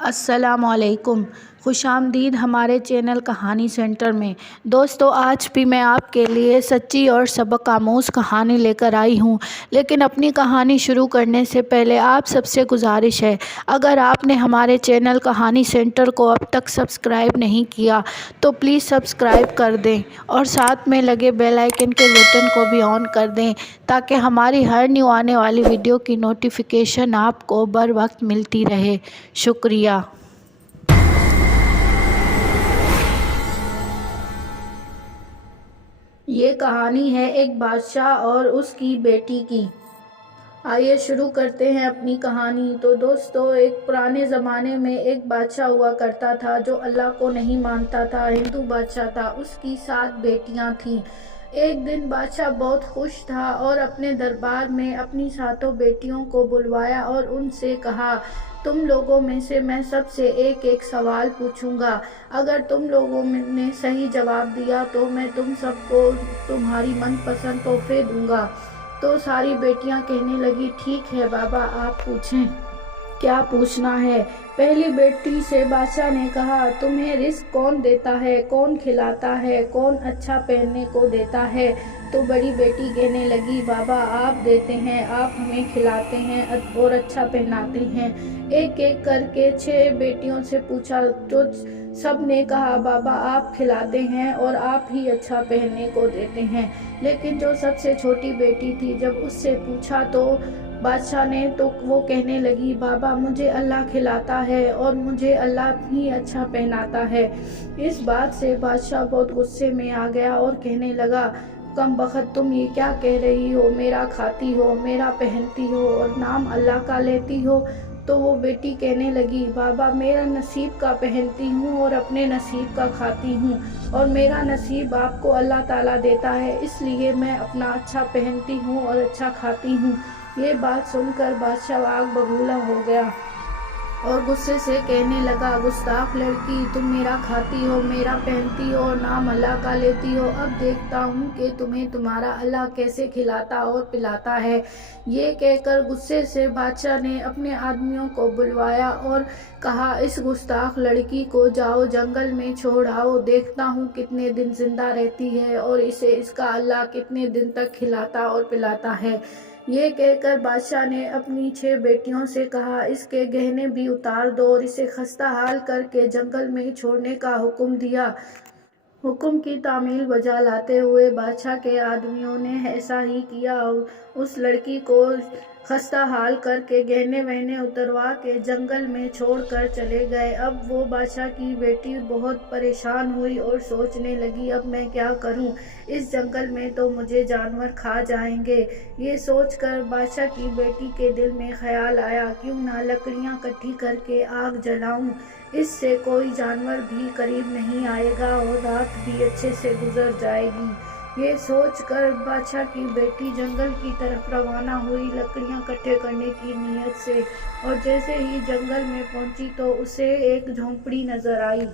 السلام علیکم، خوش آمدید ہمارے چینل کہانی سینٹر میں۔ دوستو، آج بھی میں آپ کے لیے سچی اور سبق آموز کہانی لے کر آئی ہوں، لیکن اپنی کہانی شروع کرنے سے پہلے آپ سب سے گزارش ہے، اگر آپ نے ہمارے چینل کہانی سینٹر کو اب تک سبسکرائب نہیں کیا تو پلیز سبسکرائب کر دیں اور ساتھ میں لگے بیل آئیکن کے بٹن کو بھی آن کر دیں تاکہ ہماری ہر نیو آنے والی ویڈیو کی نوٹیفیکیشن آپ کو بر وقت ملتی رہے۔ شکریہ۔ یہ کہانی ہے ایک بادشاہ اور اس کی بیٹی کی۔ آئیے شروع کرتے ہیں اپنی کہانی۔ تو دوستو، ایک پرانے زمانے میں ایک بادشاہ ہوا کرتا تھا جو اللہ کو نہیں مانتا تھا، ہندو بادشاہ تھا۔ اس کی 7 بیٹیاں تھیں۔ ایک دن بادشاہ بہت خوش تھا اور اپنے دربار میں اپنی 7 بیٹیوں کو بلوایا اور ان سے کہا، تم لوگوں میں سے میں سب سے ایک ایک سوال پوچھوں گا، اگر تم لوگوں نے صحیح جواب دیا تو میں تم سب کو تمہاری من پسند تحفے دوں گا۔ تو ساری بیٹیاں کہنے لگی، ٹھیک ہے بابا، آپ پوچھیں، کیا پوچھنا ہے؟ پہلی بیٹی سے بادشاہ نے کہا، تمہیں رزق کون دیتا ہے، کون کھلاتا ہے، کون اچھا پہننے کو دیتا ہے؟ تو بڑی بیٹی کہنے لگی، بابا آپ دیتے ہیں، آپ ہمیں کھلاتے ہیں اور اچھا پہناتے ہیں۔ ایک ایک کر کے 6 بیٹیوں سے پوچھا تو سب نے کہا، بابا آپ کھلاتے ہیں اور آپ ہی اچھا پہننے کو دیتے ہیں۔ لیکن جو سب سے چھوٹی بیٹی تھی، جب اس سے پوچھا تو بادشاہ نے تو وہ کہنے لگی، بابا مجھے اللہ کھلاتا ہے اور مجھے اللہ ہی اچھا پہناتا ہے۔ اس بات سے بادشاہ بہت غصے میں آ گیا اور کہنے لگا، کم بخت، تم یہ کیا کہہ رہی ہو؟ میرا کھاتی ہو، میرا پہنتی ہو اور نام اللہ کا لیتی ہو؟ تو وہ بیٹی کہنے لگی، بابا میرا نصیب کا پہنتی ہوں اور اپنے نصیب کا کھاتی ہوں، اور میرا نصیب آپ کو اللہ تعالیٰ دیتا ہے، اس لیے میں اپنا اچھا پہنتی ہوں اور اچھا کھاتی ہوں۔ یہ بات سن کر بادشاہ آگ ببولا ہو گیا اور غصے سے کہنے لگا، گستاخ لڑکی، تم میرا کھاتی ہو، میرا پہنتی ہو اور نام اللہ کا لیتی ہو، اب دیکھتا ہوں کہ تمہیں تمہارا اللہ کیسے کھلاتا اور پلاتا ہے۔ یہ کہہ کر غصے سے بادشاہ نے اپنے آدمیوں کو بلوایا اور کہا، اس گستاخ لڑکی کو جاؤ جنگل میں چھوڑ آؤ، دیکھتا ہوں کتنے دن زندہ رہتی ہے اور اسے اس کا اللہ کتنے دن تک کھلاتا اور پلاتا ہے۔ یہ کہہ کر بادشاہ نے اپنی 6 بیٹیوں سے کہا، اس کے گہنے بھی اتار دو اور اسے خستہ حال کر کے جنگل میں چھوڑنے کا حکم دیا۔ حکم کی تعمیل بجا لاتے ہوئے بادشاہ کے آدمیوں نے ایسا ہی کیا۔ اس لڑکی کو خستہ حال کر کے گہنے وہنے اتروا کے جنگل میں چھوڑ کر چلے گئے۔ اب وہ بادشاہ کی بیٹی بہت پریشان ہوئی اور سوچنے لگی، اب میں کیا کروں؟ اس جنگل میں تو مجھے جانور کھا جائیں گے۔ یہ سوچ کر بادشاہ کی بیٹی کے دل میں خیال آیا، کیوں نہ لکڑیاں اکٹھی کر کے آگ جلاؤں، اس سے کوئی جانور بھی قریب نہیں آئے گا اور رات بھی اچھے سے گزر جائے گی۔ یہ سوچ کر بادشاہ کی بیٹی جنگل کی طرف روانہ ہوئی لکڑیاں اکٹھے کرنے کی نیت سے، اور جیسے ہی جنگل میں پہنچی تو اسے ایک جھونپڑی نظر آئی۔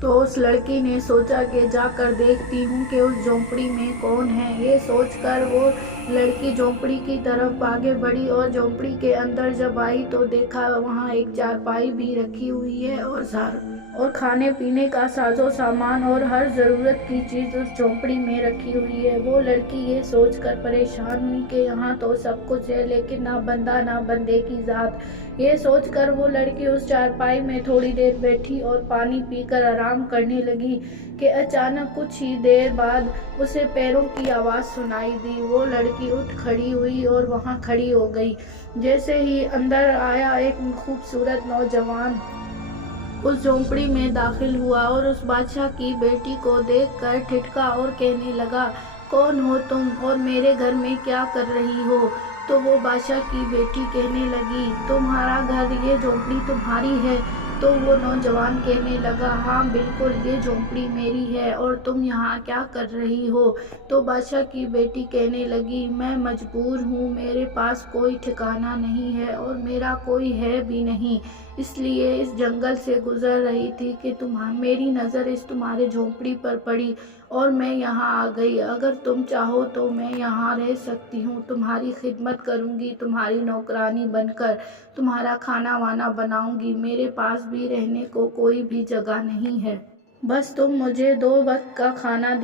تو اس لڑکی نے سوچا کہ جا کر دیکھتی ہوں کہ اس جھونپڑی میں کون ہے۔ یہ سوچ کر وہ لڑکی جھونپڑی کی طرف آگے بڑھی اور جھونپڑی کے اندر جب آئی تو دیکھا وہاں ایک چارپائی بھی رکھی ہوئی ہے اور کھانے پینے کا ساز و سامان اور ہر ضرورت کی چیز اس جھونپڑی میں رکھی ہوئی ہے۔ وہ لڑکی یہ سوچ کر پریشان ہوئی کہ یہاں تو سب کچھ ہے لیکن نہ بندہ نہ بندے کی ذات۔ یہ سوچ کر وہ لڑکی اس چارپائی میں تھوڑی دیر بیٹھی اور پانی پی کر آرام کرنے لگی کہ اچانک کچھ ہی دیر بعد اسے پیروں کی آواز سنائی دی۔ وہ لڑکی اٹھ کھڑی ہوئی اور وہاں کھڑی ہو گئی۔ جیسے ہی اندر آیا ایک خوبصورت نوجوان اس جھونپڑی میں داخل ہوا اور اس بادشاہ کی بیٹی کو دیکھ کر ٹھٹکا اور کہنے لگا، کون ہو تم اور میرے گھر میں کیا کر رہی ہو؟ تو وہ بادشاہ کی بیٹی کہنے لگی، تمہارا گھر، یہ جھونپڑی تمہاری ہے؟ تو وہ نوجوان کہنے لگا، ہاں بالکل، یہ جھونپڑی میری ہے، اور تم یہاں کیا کر رہی ہو؟ تو بادشاہ کی بیٹی کہنے لگی، میں مجبور ہوں، میرے پاس کوئی ٹھکانہ نہیں ہے اور میرا کوئی ہے بھی نہیں، اس لیے اس جنگل سے گزر رہی تھی کہ میری نظر اس تمہارے جھونپڑی پر پڑی اور میں یہاں آ گئی۔ اگر تم چاہو تو میں یہاں رہ سکتی ہوں، تمہاری خدمت کروں گی، تمہاری نوکرانی بن کر تمہارا کھانا وانا بناؤں گی۔ میرے پاس بھی رہنے کو کوئی بھی جگہ نہیں ہے۔ بس تم مجھے 2 وقت کا کھانا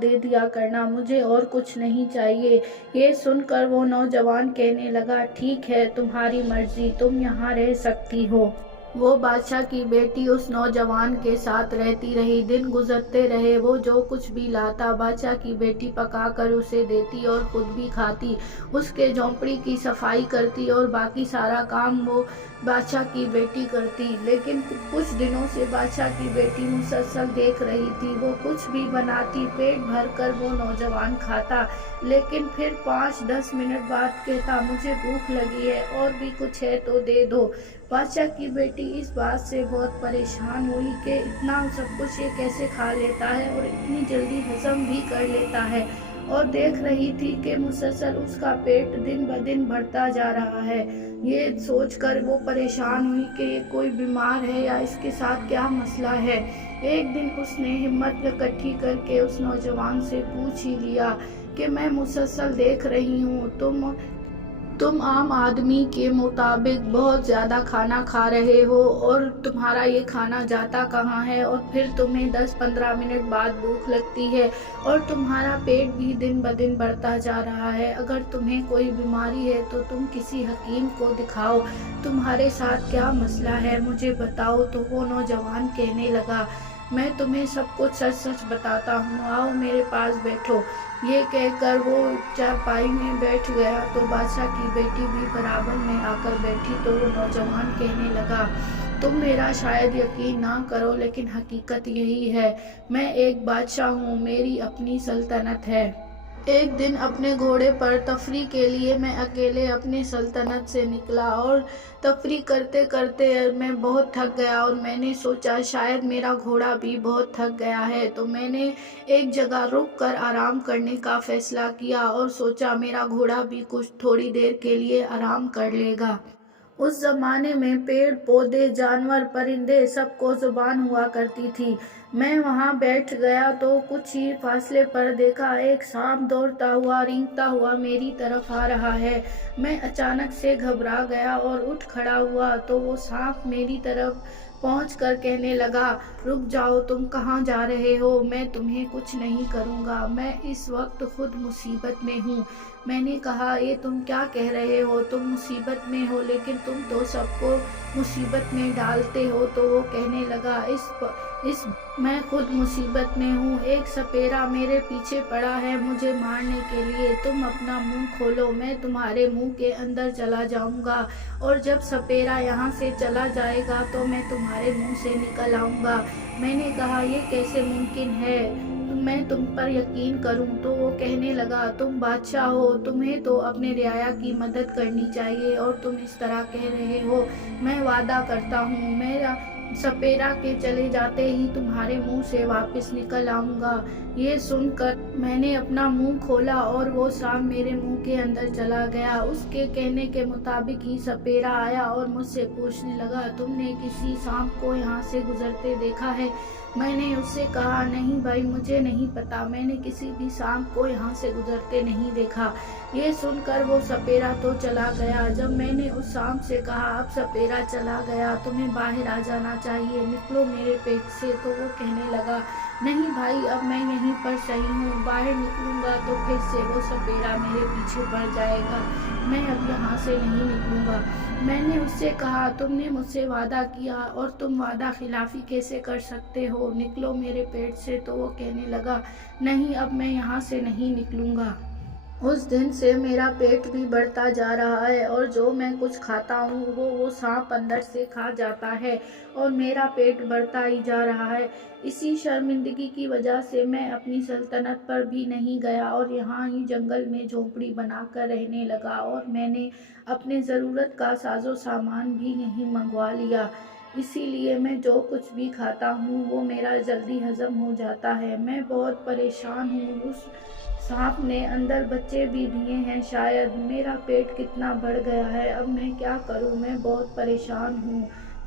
دے دیا کرنا، مجھے اور کچھ نہیں چاہیے۔ یہ سن کر وہ نوجوان کہنے لگا، ٹھیک ہے، تمہاری مرضی، تم یہاں رہ سکتی ہو۔ وہ بادشاہ کی بیٹی اس نوجوان کے ساتھ رہتی رہی۔ دن گزرتے رہے، وہ جو کچھ بھی لاتا بادشاہ کی بیٹی پکا کر اسے دیتی اور خود بھی کھاتی، اس کے جھونپڑی کی صفائی کرتی اور باقی سارا کام وہ بادشاہ کی بیٹی کرتی۔ لیکن کچھ دنوں سے بادشاہ کی بیٹی مسلسل دیکھ رہی تھی، وہ کچھ بھی بناتی، پیٹ بھر کر وہ نوجوان کھاتا، لیکن پھر 5-10 منٹ بعد کہتا، مجھے بھوک لگی ہے، اور بھی کچھ ہے تو دے دو۔ بادشاہ کی بیٹی اس بات سے بہت پریشان ہوئی کہ اتنا سب کچھ یہ کیسے کھا لیتا ہے اور اتنی جلدی ہضم بھی کر لیتا ہے، اور دیکھ رہی تھی کہ مسلسل اس کا پیٹ دن بدن بڑھتا جا رہا ہے۔ یہ سوچ کر وہ پریشان ہوئی کہ یہ کوئی بیمار ہے یا اس کے ساتھ کیا مسئلہ ہے۔ ایک دن اس نے ہمت اکٹھی کر کے اس نوجوان سے پوچھ ہی لیا کہ میں مسلسل دیکھ رہی ہوں تم عام آدمی کے مطابق بہت زیادہ کھانا کھا رہے ہو، اور تمہارا یہ کھانا جاتا کہاں ہے، اور پھر تمہیں 10-15 منٹ بعد بھوک لگتی ہے، اور تمہارا پیٹ بھی دن بدن بڑھتا جا رہا ہے۔ اگر تمہیں کوئی بیماری ہے تو تم کسی حکیم کو دکھاؤ، تمہارے ساتھ کیا مسئلہ ہے مجھے بتاؤ۔ تو وہ نوجوان کہنے لگا، میں تمہیں سب کچھ سچ سچ بتاتا ہوں، آؤ میرے پاس بیٹھو۔ یہ کہہ کر وہ چارپائی میں بیٹھ گیا تو بادشاہ کی بیٹی بھی برابر میں آ کر بیٹھی تو وہ نوجوان کہنے لگا، تم میرا شاید یقین نہ کرو لیکن حقیقت یہی ہے، میں ایک بادشاہ ہوں، میری اپنی سلطنت ہے۔ ایک دن اپنے گھوڑے پر تفریح کے لیے میں اکیلے اپنے سلطنت سے نکلا، اور تفریح کرتے کرتے میں بہت تھک گیا، اور میں نے سوچا شاید میرا گھوڑا بھی بہت تھک گیا ہے، تو میں نے ایک جگہ رک کر آرام کرنے کا فیصلہ کیا اور سوچا میرا گھوڑا بھی کچھ تھوڑی دیر کے لیے آرام کر لے گا۔ اس زمانے میں پیڑ پودے، جانور، پرندے سب کو زبان ہوا کرتی تھی۔ میں وہاں بیٹھ گیا تو کچھ ہی فاصلے پر دیکھا ایک سانپ دوڑتا ہوا، رینگتا ہوا میری طرف آ رہا ہے۔ میں اچانک سے گھبرا گیا اور اٹھ کھڑا ہوا تو وہ سانپ میری طرف پہنچ کر کہنے لگا، رک جاؤ، تم کہاں جا رہے ہو؟ میں تمہیں کچھ نہیں کروں گا، میں اس وقت خود مصیبت میں ہوں۔ میں نے کہا، یہ تم کیا کہہ رہے ہو؟ تم مصیبت میں ہو لیکن تم تو سب کو مصیبت میں ڈالتے ہو۔ تو وہ کہنے لگا، میں خود مصیبت میں ہوں، ایک سپیرا میرے پیچھے پڑا ہے مجھے مارنے کے لیے، تم اپنا منہ کھولو، میں تمہارے منہ کے اندر چلا جاؤں گا، اور جب سپیرا یہاں سے چلا جائے گا تو میں تمہارے منہ سے نکل آؤں گا۔ میں نے کہا، یہ کیسے ممکن ہے، میں تم پر یقین کروں؟ تو وہ کہنے لگا، تم بادشاہ ہو، تمہیں تو اپنے رعایا کی مدد کرنی چاہیے، اور تم اس طرح کہہ رہے ہو۔ میں وعدہ کرتا ہوں، میرا سپیرا کے چلے جاتے ہی تمہارے منہ سے واپس نکل آؤں گا۔ یہ سن کر میں نے اپنا منہ کھولا اور وہ سانپ میرے منہ کے اندر چلا گیا۔ اس کے کہنے کے مطابق ہی سپیرا آیا اور مجھ سے پوچھنے لگا، تم نے کسی سانپ کو یہاں سے گزرتے دیکھا ہے؟ میں نے اس سے کہا، نہیں بھائی، مجھے نہیں پتا، میں نے کسی بھی سانپ کو یہاں سے گزرتے نہیں دیکھا۔ یہ سن کر وہ سپیرا تو چلا گیا۔ جب میں نے اس سانپ سے کہا، اب سپیرا چلا گیا، تمہیں باہر آ جانا چاہیے، نکلو میرے پیٹ سے، تو وہ کہنے لگا، نہیں بھائی، اب میں یہیں پر صحیح ہوں، باہر نکلوں گا تو پھر سے وہ سپیرا میرے پیچھے پڑ جائے گا، میں اب یہاں سے نہیں نکلوں گا۔ میں نے اس سے کہا، تم نے مجھ سے وعدہ کیا اور تم وعدہ خلافی کیسے کر سکتے ہو، نکلو میرے پیٹ سے۔ تو وہ کہنے لگا، نہیں، اب میں یہاں سے نہیں نکلوں گا۔ اس دن سے میرا پیٹ بھی بڑھتا جا رہا ہے، اور جو میں کچھ کھاتا ہوں وہ سانپ اندر سے کھا جاتا ہے، اور میرا پیٹ بڑھتا ہی جا رہا ہے۔ اسی شرمندگی کی وجہ سے میں اپنی سلطنت پر بھی نہیں گیا اور یہاں ہی جنگل میں جھونپڑی بنا کر رہنے لگا، اور میں نے اپنے ضرورت کا ساز و سامان بھی یہیں منگوا لیا۔ اسی لیے میں جو کچھ بھی کھاتا ہوں وہ میرا جلدی ہضم ہو جاتا ہے۔ میں بہت پریشان ہوں، اس سانپ نے اندر بچے بھی دیے ہیں شاید، میرا پیٹ کتنا بڑھ گیا ہے، اب میں کیا کروں، میں بہت پریشان ہوں۔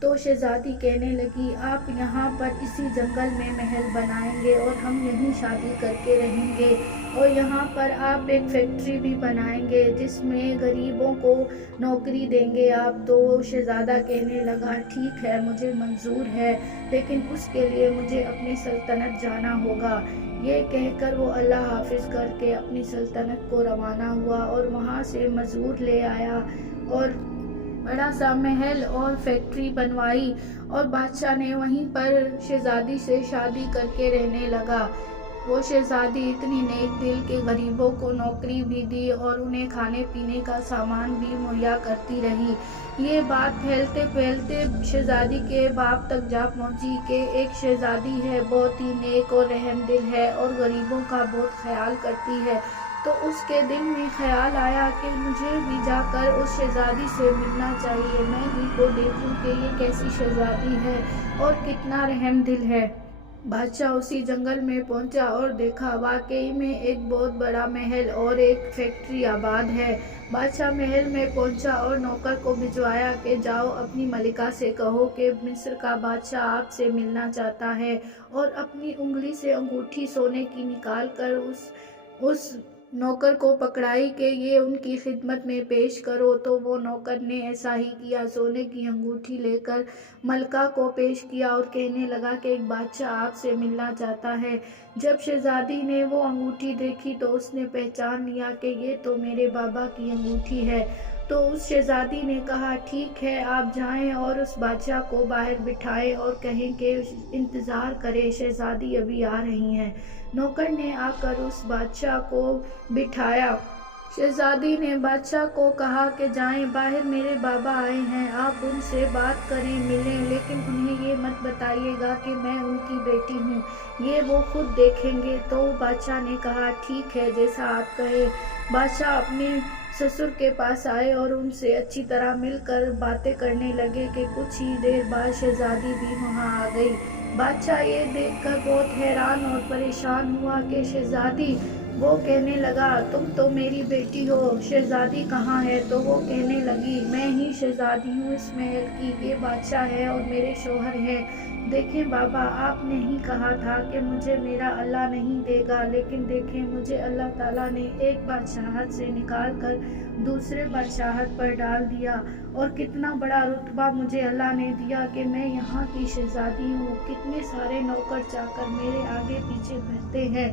تو شہزادی کہنے لگی آپ یہاں پر اسی جنگل میں محل بنائیں گے اور ہم یہیں شادی کر کے رہیں گے، اور یہاں پر آپ ایک فیکٹری بھی بنائیں گے جس میں غریبوں کو نوکری دیں گے آپ۔ تو شہزادہ کہنے لگا ٹھیک ہے، مجھے منظور ہے، لیکن اس کے لیے مجھے اپنی سلطنت جانا ہوگا۔ یہ کہہ کر وہ اللہ حافظ کر کے اپنی سلطنت کو روانہ ہوا اور وہاں سے مزدور لے آیا اور بڑا سا محل اور فیکٹری بنوائی، اور بادشاہ نے وہیں پر شہزادی سے شادی کر کے رہنے لگا۔ وہ شہزادی اتنی نیک دل کے غریبوں کو نوکری بھی دی اور انہیں کھانے پینے کا سامان بھی مہیا کرتی رہی۔ یہ بات پھیلتے پھیلتے شہزادی کے باپ تک جا پہنچی کہ ایک شہزادی ہے، بہت ہی نیک اور رحم دل ہے اور غریبوں کا بہت خیال کرتی ہے۔ تو اس کے دل میں خیال آیا کہ مجھے بھی جا کر اس شہزادی سے ملنا چاہیے، میں بھی کو دیکھوں کہ یہ کیسی شہزادی ہے اور کتنا رحم دل ہے۔ بادشاہ اسی جنگل میں پہنچا اور دیکھا واقعی میں ایک بہت بڑا محل اور ایک فیکٹری آباد ہے۔ بادشاہ محل میں پہنچا اور نوکر کو بھجوایا کہ جاؤ اپنی ملکہ سے کہو کہ مصر کا بادشاہ آپ سے ملنا چاہتا ہے، اور اپنی انگلی سے انگوٹھی سونے کی نکال کر اس نوکر کو پکڑائی کہ یہ ان کی خدمت میں پیش کرو۔ تو وہ نوکر نے ایسا ہی کیا، سونے کی انگوٹھی لے کر ملکہ کو پیش کیا اور کہنے لگا کہ ایک بادشاہ آپ سے ملنا چاہتا ہے۔ جب شہزادی نے وہ انگوٹھی دیکھی تو اس نے پہچان لیا کہ یہ تو میرے بابا کی انگوٹھی ہے۔ تو اس شہزادی نے کہا ٹھیک ہے، آپ جائیں اور اس بادشاہ کو باہر بٹھائیں اور کہیں کہ انتظار کرے، شہزادی ابھی آ رہی ہیں۔ نوکر نے آ کر اس بادشاہ کو بٹھایا۔ شہزادی نے بادشاہ کو کہا کہ جائیں باہر، میرے بابا آئے ہیں، آپ ان سے بات کریں، ملیں، لیکن انہیں یہ مت بتائیے گا کہ میں ان کی بیٹی ہوں، یہ وہ خود دیکھیں گے۔ تو بادشاہ نے کہا ٹھیک ہے، جیسا آپ کہیں۔ بادشاہ اپنے سسر کے پاس آئے اور ان سے اچھی طرح مل کر باتیں کرنے لگے کہ کچھ ہی دیر بعد شہزادی بھی وہاں آ گئی۔ بادشاہ یہ دیکھ کر بہت حیران اور پریشان ہوا کہ شہزادی، وہ کہنے لگا تم تو میری بیٹی ہو، شہزادی کہاں ہے؟ تو وہ کہنے لگی میں ہی شہزادی ہوں اس محل کی، یہ بادشاہ ہے اور میرے شوہر ہیں۔ دیکھیں بابا، آپ نے ہی کہا تھا کہ مجھے میرا اللہ نہیں دے گا، لیکن دیکھیں مجھے اللہ تعالیٰ نے ایک بادشاہت سے نکال کر دوسرے بادشاہت پر ڈال دیا، اور کتنا بڑا رتبہ مجھے اللہ نے دیا کہ میں یہاں کی شہزادی ہوں، کتنے سارے نوکر چاکر میرے آگے پیچھے پھرتے ہیں۔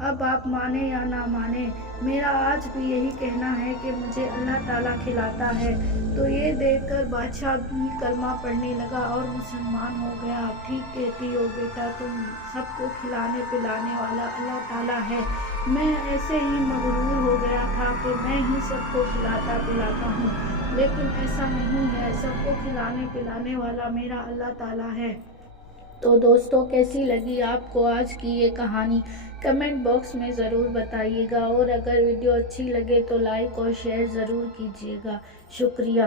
اب آپ مانیں یا نہ مانیں، میرا آج بھی یہی کہنا ہے کہ مجھے اللہ تعالیٰ کھلاتا ہے۔ تو یہ دیکھ کر بادشاہ بھی کلمہ پڑھنے لگا اور مسلمان ہو گیا۔ ٹھیک کہتی ہو بیٹا، تم سب کو کھلانے پلانے والا اللہ تعالیٰ ہے۔ میں ایسے ہی مغرور ہو گیا تھا کہ میں ہی سب کو کھلاتا پلاتا ہوں، لیکن ایسا نہیں ہے، سب کو کھلانے پلانے والا میرا اللہ تعالیٰ ہے۔ تو دوستو، کیسی لگی آپ کو آج کی یہ کہانی؟ کمنٹ باکس میں ضرور بتائیے گا، اور اگر ویڈیو اچھی لگے تو لائک اور شیئر ضرور کیجیے گا۔ شکریہ۔